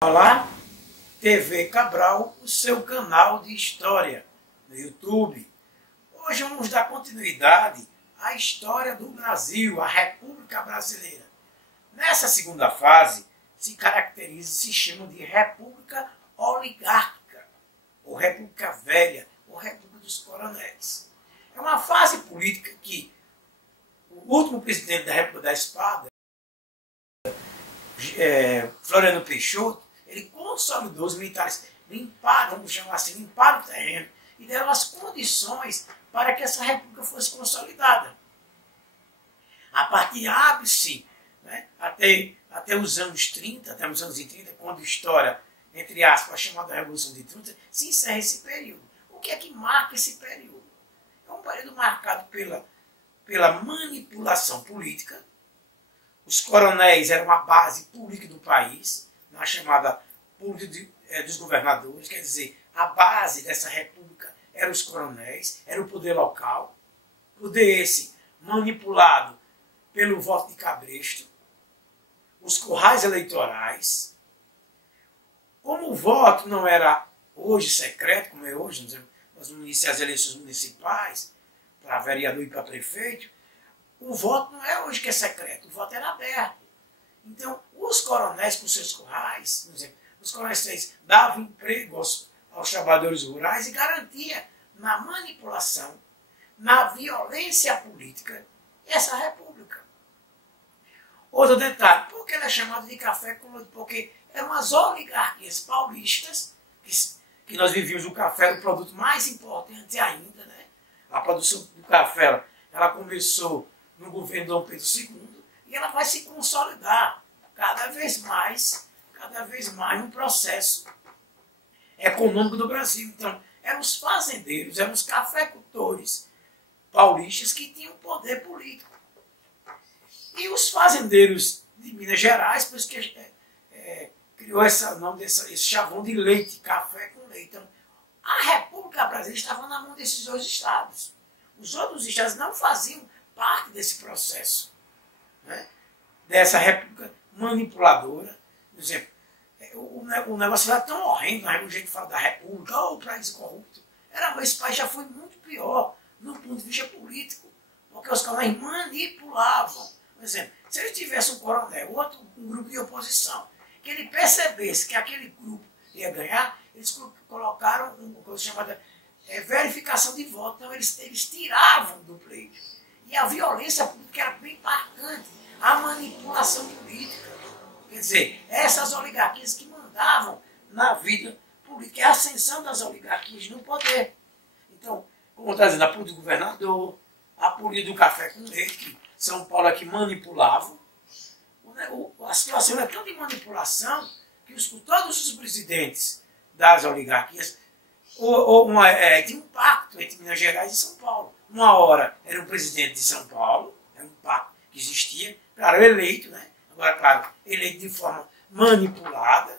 Olá, TV Cabral, o seu canal de história no YouTube. Hoje vamos dar continuidade à história do Brasil, a República Brasileira. Nessa segunda fase, se caracteriza e se chama de República Oligárquica, ou República Velha, ou República dos Coronéis. É uma fase política que o último presidente da República da Espada, Floriano Peixoto, ele consolidou os militares, limparam, vamos chamar assim, limparam o terreno e deram as condições para que essa república fosse consolidada. A partir abre-se, né, até os anos 30, até os anos 30, quando estoura, entre aspas, a chamada Revolução de 30, se encerra esse período. O que é que marca esse período? É um período marcado pela manipulação política. Os coronéis eram a base política do país, na chamada política dos governadores, quer dizer, a base dessa república eram os coronéis, era o poder local, poder esse manipulado pelo voto de cabresto, os currais eleitorais. Como o voto não era hoje secreto, como é hoje, nós vamos iniciar as eleições municipais, para vereador e para prefeito, o voto não é hoje que é secreto, o voto era aberto. Então, os coronéis com seus currais, por exemplo, os coronéis davam emprego aos trabalhadores rurais e garantia na manipulação, na violência política, essa república. Outro detalhe, por que ela é chamada de café com leite? Porque eram as oligarquias paulistas, que nós vivíamos o café, era o produto mais importante ainda, né? A produção do café, ela começou no governo Dom Pedro II, e ela vai se consolidar cada vez mais no processo econômico do Brasil. Então, eram os fazendeiros, eram os cafeicultores paulistas que tinham poder político. E os fazendeiros de Minas Gerais, por isso que criou esse nome esse chavão de leite, café com leite. Então, a República Brasileira estava na mão desses dois estados. Os outros estados não faziam parte desse processo, né? Dessa república manipuladora. Por exemplo, o negócio era tão horrendo, o jeito de falar da república, o país corrupto. Esse país já foi muito pior, no ponto de vista político, porque os coronéis manipulavam. Por exemplo, se ele tivesse um coronel, um grupo de oposição, que ele percebesse que aquele grupo ia ganhar, eles colocaram uma coisa chamada verificação de voto. Então, eles tiravam do pleito. E a violência política era bem marcante, a manipulação política. Quer dizer, essas oligarquias que mandavam na vida política, a ascensão das oligarquias no poder. Então, como está dizendo, a política do governador, a política do café com leite, que São Paulo é que manipulavam. A situação era tão de manipulação que todos os presidentes das oligarquias tinha um pacto entre Minas Gerais e São Paulo. Uma hora era o presidente de São Paulo, era um pacto que existia, claro, eleito, né? Agora, claro, eleito de forma manipulada,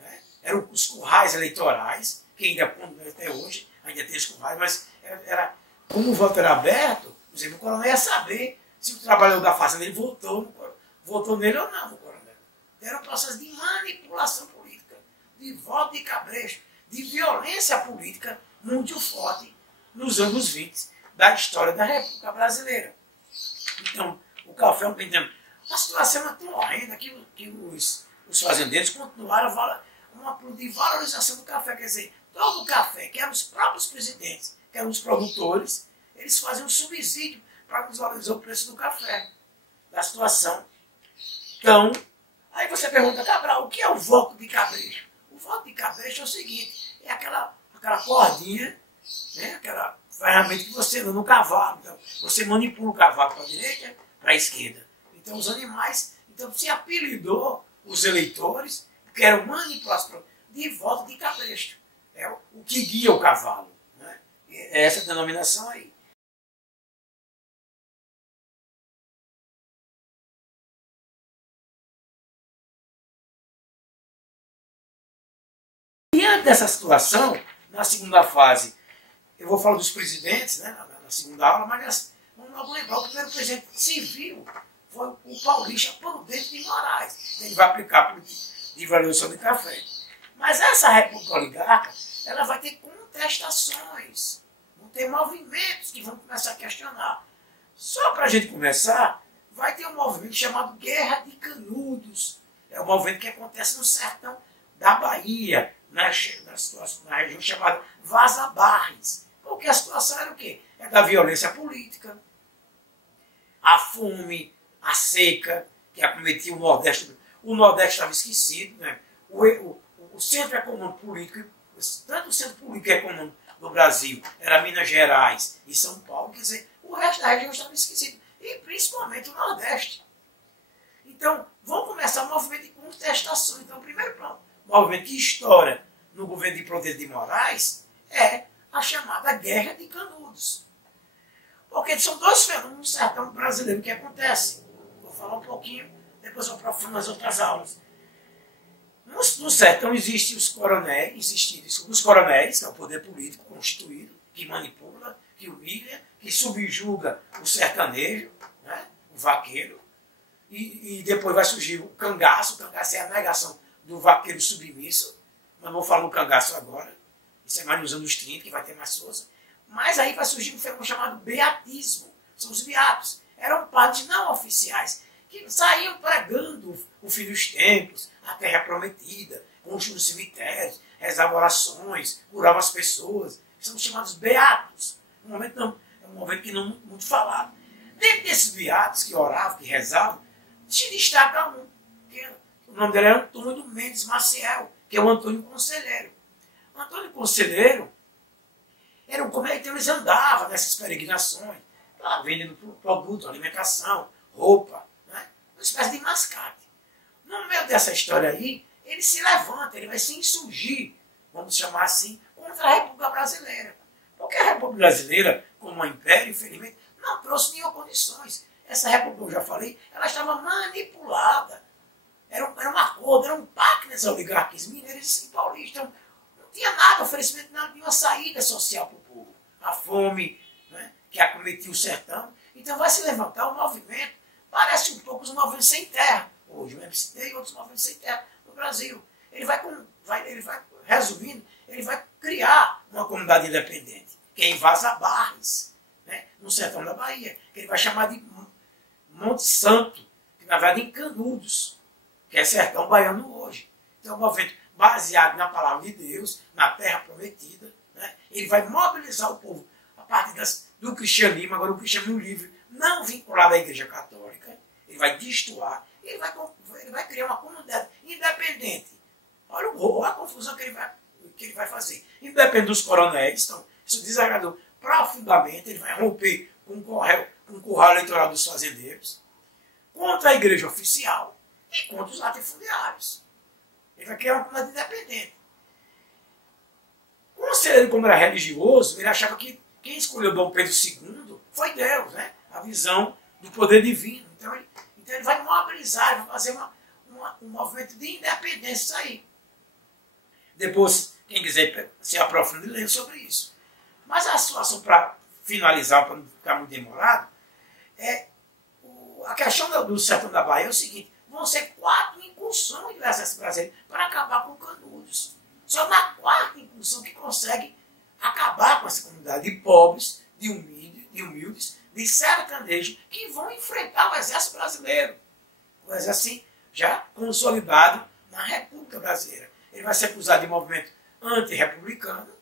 né? Eram os currais eleitorais, que ainda até hoje, ainda tem os currais, mas como o voto era aberto, por exemplo, o coronel ia saber se o trabalhador da fazenda ele votou nele ou não, o coronel. Era um processo de manipulação política, de voto de cabresto, de violência política muito forte nos anos 20 da história da República Brasileira. Então, o café é um pendente. A situação é tão horrenda que os fazendeiros continuaram uma política de valorização do café. Quer dizer, todo o café, que eram os próprios presidentes, que eram os produtores, eles faziam um subsídio para desvalorizar o preço do café, da situação. Então, aí você pergunta, Cabral, o que é o voto de cabresto? O voto de cabresto é o seguinte, é aquela cordinha, né, aquela ferramenta que você anda no cavalo. Então, você manipula o cavalo para a direita, para a esquerda. Então, os animais, então se apelidou os eleitores, que eram manipulados de voto de cabresto. É o que guia o cavalo, né? É essa denominação aí. Diante dessa situação, na segunda fase, eu vou falar dos presidentes, né, na segunda aula, mas vamos logo lembrar, o primeiro presidente civil foi o Paulista Prudente de Moraes. Ele vai aplicar de Revolução de Café. Mas essa república oligarca, ela vai ter contestações, vão ter movimentos que vão começar a questionar. Só para a gente começar, vai ter um movimento chamado Guerra de Canudos. É um movimento que acontece no sertão da Bahia, na região chamada Vaza Barres. Porque a situação era o quê? É da violência política, a fome, a seca, que acometia o Nordeste. O Nordeste estava esquecido, né? O centro econômico político, tanto o centro político e econômico do Brasil era Minas Gerais e São Paulo, quer dizer, o resto da região estava esquecido. E principalmente o Nordeste. Então, vão começar um movimento de contestação. Então, o primeiro movimento que estoura no governo de Prudente de Moraes é a chamada Guerra de Canudos. Porque são dois fenômenos no sertão brasileiro que acontecem. Vou falar um pouquinho, depois eu aprofundo nas outras aulas. No sertão existem os coronéis, que é o poder político constituído, que manipula, que humilha, que subjuga o sertanejo, né, o vaqueiro, e depois vai surgir o cangaço é a negação do vaqueiro submisso, mas não vou falar no cangaço agora, isso é mais nos anos 30, que vai ter mais força, mas aí vai surgir um fenômeno chamado beatismo, são os beatos, eram padres não oficiais, que saíam pregando o fim dos tempos, a terra prometida, construindo cemitérios, rezavam orações, curavam as pessoas, são chamados beatos, é um momento que não muito falado. Dentro desses beatos que oravam, que rezavam, se destaca um, que o nome dele é Antônio Mendes Maciel, que é o Antônio Conselheiro. O Antônio Conselheiro era um comerciante, eles andavam nessas peregrinações, lá, vendendo produto, alimentação, roupa, né? Uma espécie de mascate. No meio dessa história aí, ele se levanta, ele vai se insurgir, vamos chamar assim, contra a República Brasileira. Porque a República Brasileira, como um império, infelizmente, não trouxe nenhuma condições. Essa República, eu já falei, ela estava manipulada. Era um acordo, era um pacto das oligarquias mineiras e paulistas. Não tinha nada, oferecimento de nenhuma saída social para o povo. A fome, né, que acometia o sertão. Então vai se levantar um movimento, parece um pouco os movimentos sem terra. Hoje o MST e outros movimentos sem terra no Brasil. Ele vai resumindo, ele vai criar uma comunidade independente, que é em Vaza Barres, né, no sertão da Bahia, que ele vai chamar de Monte Santo, que na verdade é em Canudos, que é sertão baiano hoje. Então é um movimento baseado na palavra de Deus, na terra prometida, né? Ele vai mobilizar o povo a partir do cristianismo, agora o cristianismo livre, não vinculado à Igreja Católica, ele vai destoar, ele vai criar uma comunidade independente. Olha a confusão que ele vai fazer. Independente dos coronéis, então, isso desagradou profundamente, ele vai romper com o curral eleitoral dos fazendeiros, contra a igreja oficial e contra os latifundiários. Ele vai criar uma comunidade independente. O conselheiro, como era religioso, ele achava que quem escolheu Dom Pedro II foi Deus, né? A visão do poder divino. Então ele vai mobilizar, ele vai fazer um movimento de independência aí. Depois, quem quiser se aprofundar, lê sobre isso. Mas a situação, para finalizar, para não ficar muito demorado, a questão do sertão da Bahia é o seguinte: vão ser 4 incursões do Exército Brasileiro para acabar com Canudos. Só na 4ª incursão que consegue acabar com essa comunidade de pobres, de humildes, de sertanejos, que vão enfrentar o Exército Brasileiro. O Exército, assim, já consolidado na República Brasileira. Ele vai ser acusado de movimento antirrepublicano,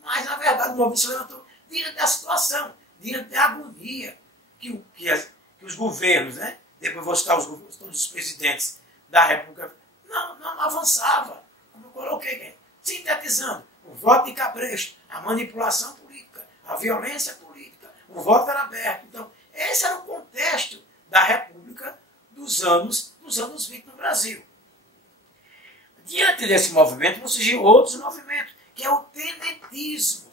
mas, na verdade, o movimento se levantou diante da situação, diante da agonia que os governos, né? Depois vou citar todos os presidentes da República, não avançava, como eu coloquei, né? Sintetizando, o voto de cabresto, a manipulação política, a violência política, o voto era aberto. Então, esse era o contexto da República dos anos 20 no Brasil. Diante desse movimento, vão surgir outros movimentos, que é o tenentismo.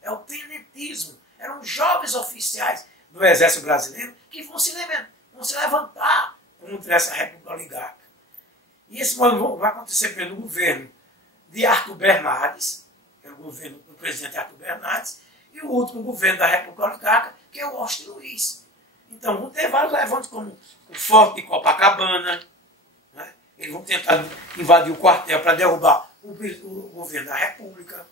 É o tenentismo. Eram jovens oficiais do Exército Brasileiro que vão se levantar contra essa República Oligarca. E esse movimento vai acontecer pelo governo de Arthur Bernardes, que é o governo do presidente Arthur Bernardes, e o último governo da República Oligarca, que é o Austin Luiz. Então vão ter vários levantes, como o Forte de Copacabana, né? Eles vão tentar invadir o quartel para derrubar o governo da República.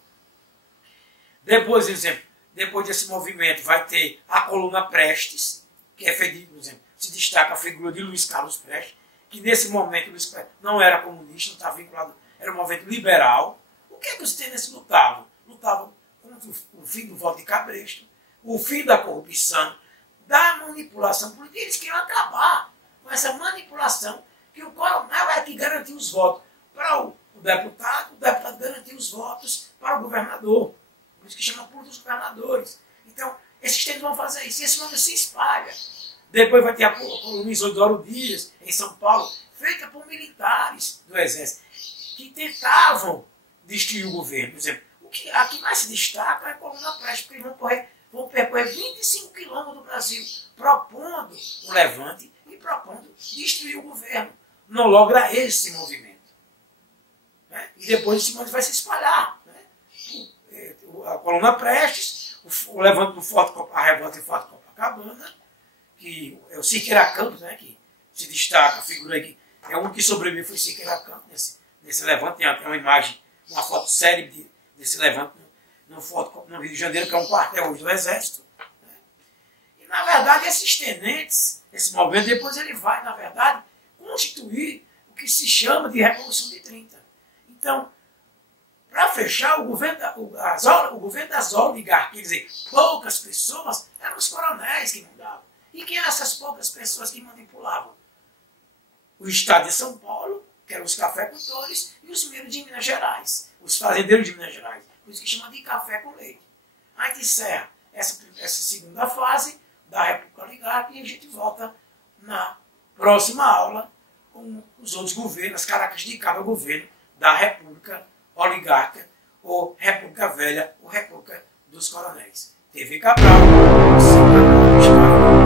Depois, exemplo, depois desse movimento vai ter a coluna Prestes, que é feita, por exemplo, se destaca a figura de Luiz Carlos Prestes, que nesse momento Luiz Prestes não era comunista, não estava vinculado, era um movimento liberal. O que é que os tenentes lutavam? Lutavam contra o fim do voto de cabresto, o fim da corrupção, da manipulação política. Eles queriam acabar com essa manipulação, que o coronel é que garantia os votos para o deputado garantia os votos para o governador. Por isso que chama política dos governadores. Então, esses tenentes vão fazer isso, e esse nome se espalha. Depois vai ter a coluna Isidoro Dias, em São Paulo, feita por militares do Exército, que tentavam destruir o governo. Por exemplo, a que mais se destaca é a coluna Prestes, porque eles vão percorrer 25 quilômetros do Brasil, propondo o levante e propondo destruir o governo. Não logra esse movimento. Né? E depois esse movimento vai se espalhar. Né? A coluna Prestes, o levante do Forte, a revolta em Forte Copacabana, que é o Siqueira Campos, né, que se destaca, a figura aí que é um que sobreviveu, foi Siqueira Campos, nesse levante. Tem até uma imagem, uma foto célebre desse levante no Rio de Janeiro, que é um quartel hoje do Exército. Né? E, na verdade, esses tenentes, esse movimento, depois ele vai, na verdade, constituir o que se chama de Revolução de 30. Então, para fechar, o governo das oligarquias, quer dizer, poucas pessoas, eram os coronéis que mandavam. E quem eram essas poucas pessoas que manipulavam? O Estado de São Paulo, que eram os cafeicultores, e os mineiros de Minas Gerais, os fazendeiros de Minas Gerais. Por isso que chama de café com leite. A gente encerra essa segunda fase da República Oligárquica e a gente volta na próxima aula com os outros governos, as características de cada governo da República Oligárquica, ou República Velha, ou República dos Coronéis. TV Cabral, seu canal de História.